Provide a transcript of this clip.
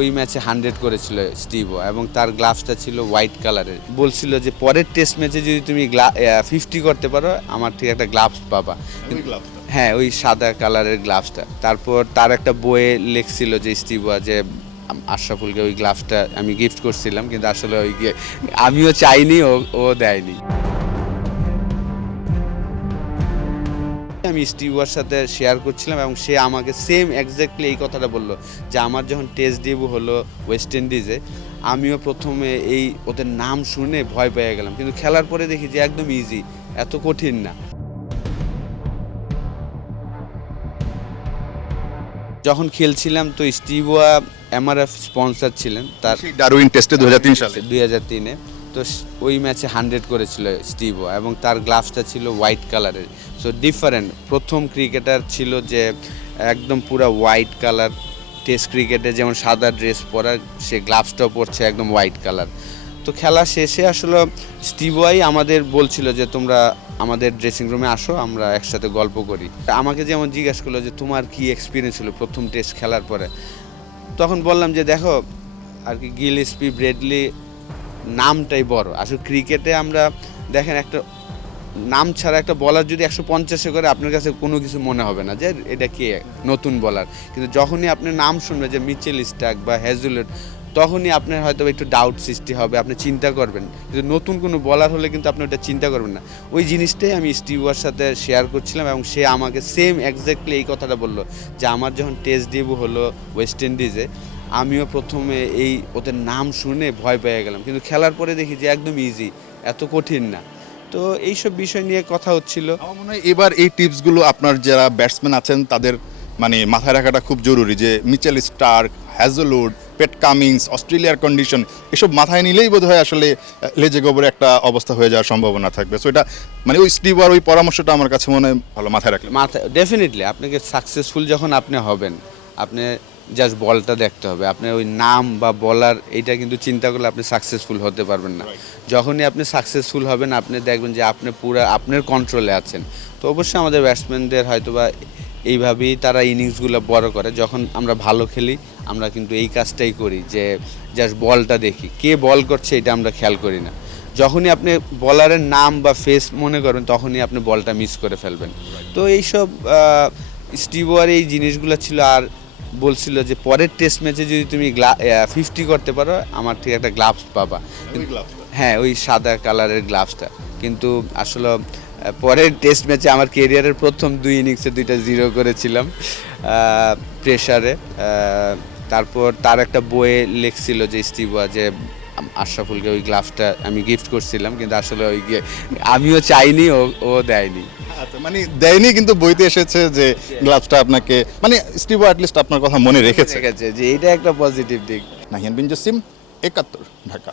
ওই ম্যাচে 100 করেছিল স্টিভো এবং তার গ্লাভসটা ছিল হোয়াইট কালারের। বলছিল যে পরের টেস্ট ম্যাচে যদি তুমি 50 করতে পারো আমার থেকে একটা গ্লাভস পাবা। হ্যাঁ, ওই সাদা কালারের গ্লাভসটা। তারপর তার একটা বইয়ে লেখছিল যে স্টিভো যে আশরাফুলকে ওই গ্লাভসটা আমি গিফট করছিলাম, কিন্তু আসলে আমিও চাইনি, ও দেয়নি। আমি স্টিভোর সাথে শেয়ার করছিলাম এবং সে আমাকে সেম এক্স্যাক্টলি এই কথাটা বললো যে আমার যখন টেস্ট ডেবিউ হলো ওয়েস্ট ইন্ডিজে, আমিও প্রথমে ওদের নাম শুনে ভয় পেয়ে গেলাম, কিন্তু খেলার পরে দেখি যে একদম ইজি, এত কঠিন না। যখন খেলছিলাম তো স্টিভো এমআরএফ স্পন্সর ছিলেন, তার ডারউইন টেস্টে 2003 সালে 2003-এ। তো ওই ম্যাচে 100 করেছিল স্টিভো এবং তার গ্লাভসটা ছিল হোয়াইট কালারের। সো ডিফারেন্ট, প্রথম ক্রিকেটার ছিল যে একদম পুরো হোয়াইট কালার। টেস্ট ক্রিকেটে যেমন সাদা ড্রেস পরা, সে গ্লাভসটাও পরছে একদম হোয়াইট কালার। তো খেলা শেষে আসলে স্টিভোই আমাদের বলছিল যে তোমরা আমাদের ড্রেসিং রুমে আসো, আমরা একসাথে গল্প করি। আমাকে যেমন জিজ্ঞাসা করলো যে তোমার কি এক্সপিরিয়েন্স হলো প্রথম টেস্ট খেলার পরে, তখন বললাম যে দেখো আর কি, গিলস্পি, ব্রেডলি নামটাই বড়। আসলে ক্রিকেটে আমরা দেখেন একটা নাম ছাড়া একটা বলার যদি 150 করে আপনার কাছে কোনো কিছু মনে হবে না যে এটা কে নতুন বলার, কিন্তু যখনই আপনি নাম শুনবেন যে মিচেল স্টার্ক বা হ্যাজেলউড, তখনই আপনার হয়তো একটু ডাউট সৃষ্টি হবে, আপনি চিন্তা করবেন। কিন্তু নতুন কোনো বলার হলে কিন্তু আপনি ওটা চিন্তা করবেন না। ওই জিনিসটাই আমি স্টিভোর সাথে শেয়ার করছিলাম এবং সে আমাকে সেম এক্স্যাক্টলি এই কথাটা বললো যে আমার যখন টেস্ট ডেবিউ হলো ওয়েস্ট ইন্ডিজে, আমিও প্রথমে ওদের নাম শুনে ভয় পেয়ে গেলাম, কিন্তু খেলার পরে দেখি যে একদম ইজি, এত কঠিন না। তো এইসব বিষয় নিয়ে কথা হচ্ছিল। আমার মনে হয় এবার এই টিপসগুলো আপনার যারা ব্যাটসম্যান আছেন তাদের মানে মাথায় রাখাটা খুব জরুরি, যে মিচেল স্টার্ক, হ্যাজেলউড, পেট কামিংস, অস্ট্রেলিয়ার কন্ডিশন, এসব মাথায় নিলেই বোধহয় আসলে লেজে গোবরে একটা অবস্থা হয়ে যাওয়ার সম্ভাবনা থাকবে। সো এটা মানে ওই স্টিভ আর ওই পরামর্শটা আমার কাছে মনে হয় ভালো মাথায় রাখলে। ডেফিনেটলি আপনাকে সাকসেসফুল যখন আপনি হবেন, আপনি জাস্ট বলটা দেখতে হবে। আপনি ওই নাম বা বলার এইটা কিন্তু চিন্তা করলে আপনি সাকসেসফুল হতে পারবেন না। যখনই আপনি সাকসেসফুল হবেন, আপনি দেখবেন যে আপনি পুরো আপনার কন্ট্রোলে আছেন। তো অবশ্যই আমাদের ব্যাটসম্যানদের হয়তোবা এইভাবেই তারা ইনিংসগুলো বড় করে। যখন আমরা ভালো খেলি আমরা কিন্তু এই কাজটাই করি, যে জাস্ট বলটা দেখি, কে বল করছে এটা আমরা খেয়াল করি না। যখনই আপনি বলারের নাম বা ফেস মনে করবেন, তখনই আপনি বলটা মিস করে ফেলবেন। তো এইসব স্টিভোর এই জিনিসগুলো ছিল। আর বলছিল যে পরের টেস্ট ম্যাচে যদি তুমি 50 করতে পারো আমার থেকে একটা গ্লাভস পাবা। হ্যাঁ, ওই সাদা কালারের গ্লাভসটা। কিন্তু আসলে পরের টেস্ট ম্যাচে আমার কেরিয়ারের প্রথম 2 ইনিংসে 2টা 0 করেছিলাম প্রেসারে। তারপর তার একটা বইয়ে লেখছিল যে স্টিভো যে আশরাফুলকে ওই গ্লাভসটা আমি গিফট করছিলাম, কিন্তু আসলে আমিও চাইনি, ও দেয়নি। আচ্ছা, মানে দেয়নি কিন্তু বইতে এসেছে যে গ্লাভসটা আপনাকে, মানে স্টিভ অ্যাটলিস্ট আপনার কথা মনে রেখেছে। যে এটা একটা পজিটিভ দিক। নাহিয়ান বিন জসিম, 71, ঢাকা।